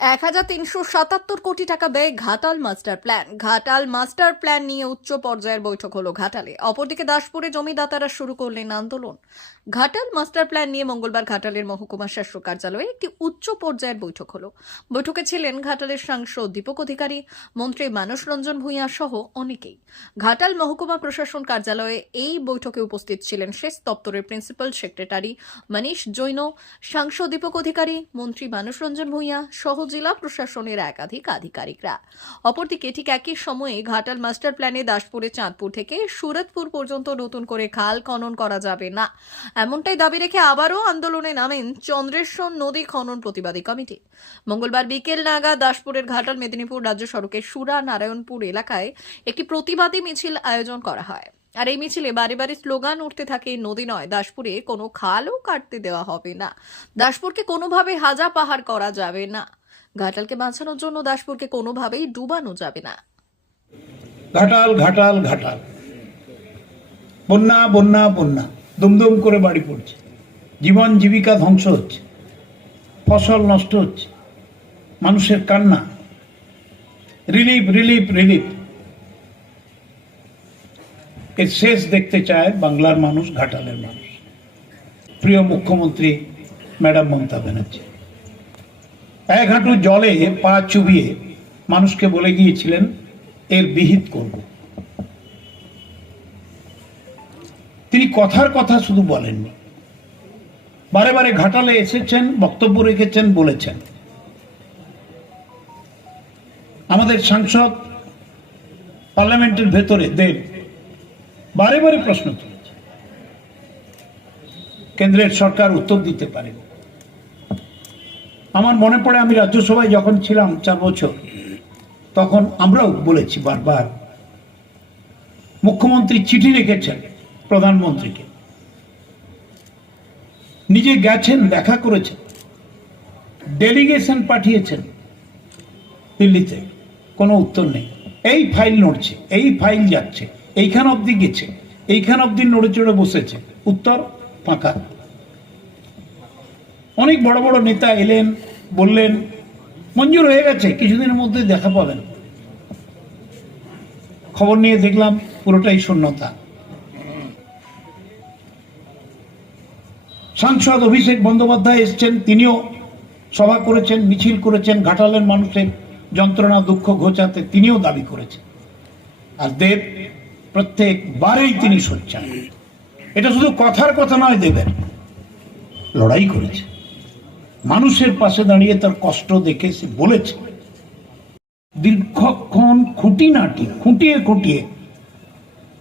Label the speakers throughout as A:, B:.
A: এক হাজার তিনশো সাতাত্তর কোটি টাকা ব্যয় Ghatal master plan. Ghatal master plan নিয়ে উচ্চ পর্যায়ের বৈঠক হলো ঘাটালে। অপরদিকে দাসপুরে জমিদাতারা শুরু করলেন আন্দোলন। ঘাটাল মাস্টার প্ল্যান নিয়ে মঙ্গলবার ঘাটালের মহকুমা শাসক কার্যালয়ে একটি উচ্চ পর্যায়ের বৈঠক হলো। বৈঠকে ছিলেন ঘাটালের সাংসদ দীপক অধিকারী, মন্ত্রী মানস রঞ্জন ভূঁইয়া সহ অনেকেই। ঘাটাল মহকুমা প্রশাসন কার্যালয়ে এই বৈঠকে উপস্থিত ছিলেন শেষ দপ্তরের প্রিন্সিপাল সেক্রেটারি মনীষ জৈন, সাংসদ দীপক অধিকারী, মন্ত্রী মানস রঞ্জন ভূঁইয়া সহ জেলা প্রশাসনের একাধিক আধিকারিকরা। অপরদিকে ঠিক একই সময়ে ঘাটাল মাস্টার প্ল্যানে দাসপুরে চাঁদপুর থেকে সুরতপুর পর্যন্ত নতুন করে খাল খনন করা যাবে না। এমনটাই দাবি রেখে আবারও আন্দোলনে নামেন চন্দ্রেশ্বর নদী খনন প্রতিবাদী কমিটি। মঙ্গলবার বিকেল নাগা দাসপুরের ঘাটাল মেদিনীপুর রাজ্য সড়কের সুরা নারায়ণপুর এলাকায় একটি প্রতিবাদী মিছিল আয়োজন করা হয়। আর এই মিছিলে বারে বারে স্লোগান উঠতে থাকে, নদী নয়, দাসপুরে কোনো খালও কাটতে দেওয়া হবে না। দাসপুরকে কোনোভাবে হাজা পাহাড় করা যাবে না। ঘাটালকে বাঁচানোর জন্য দাসপুরকে কোনোভাবেই ডুবানো যাবে না।
B: ঘাটাল ঘাটাল ঘাটাল। বন্যা বন্যা বন্যা। দুমদুম করে বাড়ি পড়ছে। জীবন জীবিকা ধ্বংস হচ্ছে। ফসল নষ্ট হচ্ছে। মানুষের কান্না। Relief relief relief. এর শেষ দেখতে চায় বাংলার মানুষ, ঘাটালের মানুষ। প্রিয় মুখ্যমন্ত্রী ম্যাডাম মমতা ব্যানার্জি। এক হাঁটু জলে পা চুবিয়ে মানুষকে বলে গিয়েছিলেন, এর বিহিত করব। তিনি কথার কথা শুধু বলেননি। বারে বারে ঘাটালে এসেছেন, বক্তব্য রেখেছেন, বলেছেন। আমাদের সাংসদ পার্লামেন্টের ভেতরে দেব বারে বারে প্রশ্ন তুলেছে কেন্দ্রের সরকার উত্তর দিতে পারে আমার মনে পড়ে আমি রাজ্যসভায় যখন ছিলাম চার বছর, তখন আমরাও বলেছি বারবার, মুখ্যমন্ত্রী চিঠি লিখেছেন প্রধানমন্ত্রীকে। নিজে গেছেন, দেখা করেছেন। ডেলিগেশন পাঠিয়েছেন দিল্লিতে, কোনো উত্তর নেই। এই ফাইল নড়ছে, এই ফাইল যাচ্ছে, এইখান অবধি গেছে, এইখান অবধি নড়ে চড়ে বসেছে। উত্তর ফাঁকা। অনেক বড় বড় নেতা এলেন বললেন, মঞ্জুর হয়ে গেছে, কিছুদিনের মধ্যে দেখা পাবেন। খবর নিয়ে দেখলাম পুরোটাই শূন্যতা। সাংসদ অভিষেক বন্দ্যোপাধ্যায় এসছেন, তিনিও সভা করেছেন, মিছিল করেছেন, ঘাটালের মানুষের যন্ত্রণা, দুঃখ ঘোচাতে তিনিও দাবি করেছেন। আর দেব প্রত্যেক প্রত্যেকবারেই তিনি সোচ্চান এটা শুধু কথার কথা নয়, দেবের। লড়াই করেছে। মানুষের পাশে দাঁড়িয়ে তার কষ্ট দেখে সে বলেছে দীর্ঘক্ষণ খুঁটিনাটি খুঁটিয়ে খুঁটিয়ে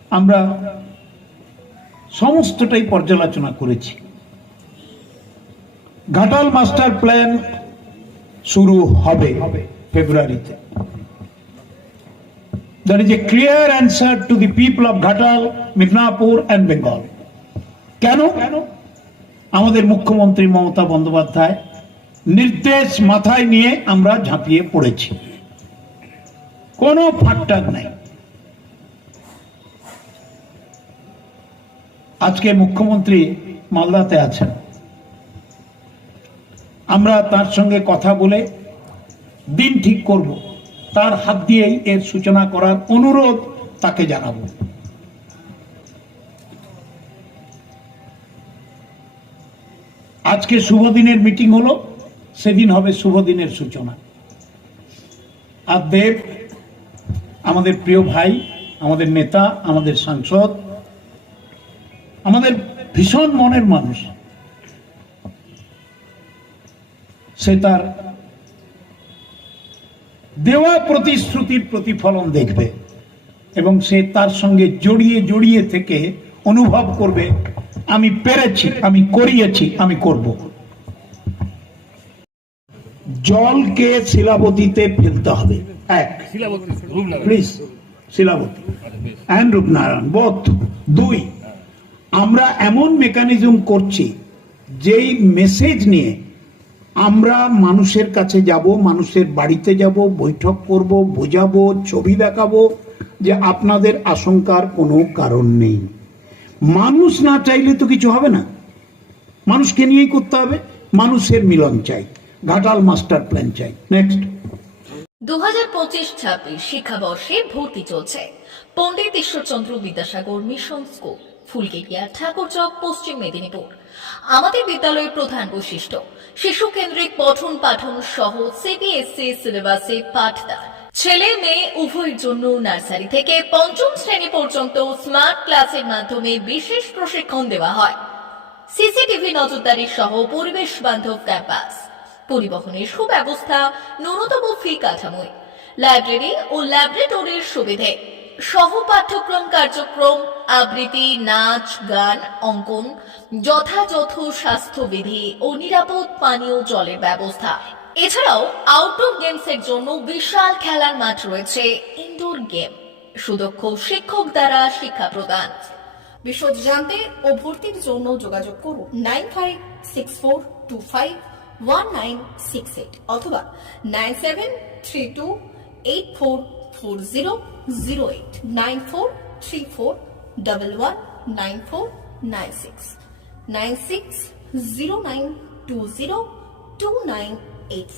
B: আমরা সমস্তটাই পর্যালোচনা করেছি। ঘাটাল মাস্টার প্ল্যান শুরু হবে ফেব্রুয়ারিতে। There is a clear answer to the people of Ghatal, Midnapur and Bengal. কেন? আমাদের মুখ্যমন্ত্রী মমতা বন্দ্যোপাধ্যায় নির্দেশ মাথায় নিয়ে আমরা ঝাঁপিয়ে পড়েছি। কোনো ফাটটাক নাই। আজকে মুখ্যমন্ত্রী মালদাতে আছেন। আমরা তার সঙ্গে কথা বলে দিন ঠিক করব। তার হাত দিয়েই এর সূচনা করার অনুরোধ তাকে জানাব। আজকে শুভ দিনের মিটিং হলো। সেদিন হবে শুভ দিনের সূচনা। আর দেব, আমাদের প্রিয় ভাই, আমাদের নেতা, আমাদের সাংসদ, আমাদের ভীষণ মনের মানুষ, সে তার দেওয়া প্রতিশ্রুতির প্রতিফলন দেখবে এবং সে তার সঙ্গে জড়িয়ে জড়িয়ে থেকে অনুভব করবে, আমি পেরেছি, আমি করিয়েছি, আমি করব। জলকে শিলাবতীতে ফেলতে হবে। এক। প্লিজ শিলাবতী। অ্যান্ড রূপনারায়ণ বোধ। দুই। আমরা এমন মেকানিজম করছি যেই মেসেজ নিয়ে আমরা মানুষের কাছে যাব মানুষের বাড়িতে যাব বৈঠক করব বোঝাবো ছবি দেখাবো যে আপনাদের আশঙ্কার কোনো কারণ নেই। মানুষ না চাইলে তো কিছু হবে না। মানুষকে নিয়েই করতে হবে। মানুষের মিলন চাই। ঘাটাল মাস্টার প্ল্যান চাই। নেক্সট
A: দু হাজার পঁচিশ ছাব্বিশ শিক্ষাবর্ষে ভর্তি চলছে। Pandit Ishwarchandra Vidyasagar mission school, Phulketia Thakurchak Paschim Medinipur. আমাদের বিদ্যালয়ের প্রধান বৈশিষ্ট্য শিশু কেন্দ্রিক পঠন পাঠন সহ সিবিএসসি সিলেবাসে পাঠদান। ছেলে মেয়ে উভয়ের জন্য নার্সারি থেকে পঞ্চম শ্রেণি পর্যন্ত স্মার্ট ক্লাসের মাধ্যমে বিশেষ প্রশিক্ষণ দেওয়া হয়। সিসিটিভি নজরদারি সহ পরিবেশ বান্ধব ক্যাম্পাস। পরিবহনের সুব্যবস্থা, ন্যূনতম ফি কাঠামোয় লাইব্রেরি ও ল্যাবরেটরির সুবিধে। সহ পাঠ্যক্রম কার্যক্রম, আবৃত্তি, নাচ, গান, অঙ্কন, যথাযথ স্বাস্থ্যবিধি ও নিরাপদ পানীয় জলের ব্যবস্থা। এছাড়াও আউটডোর গেমসের জন্য বিশাল খেলার মাঠ রয়েছে ইনডোর গেম সুদক্ষ শিক্ষক দ্বারা শিক্ষা প্রদান।
C: বিশদ জানতে ও ভর্তির জন্য যোগাযোগ করুন nine five six four two five one nine six eight অথবা nine seven three two eight four four zero zero eight nine four three four double one nine four nine six nine six zero nine two zero two nine eight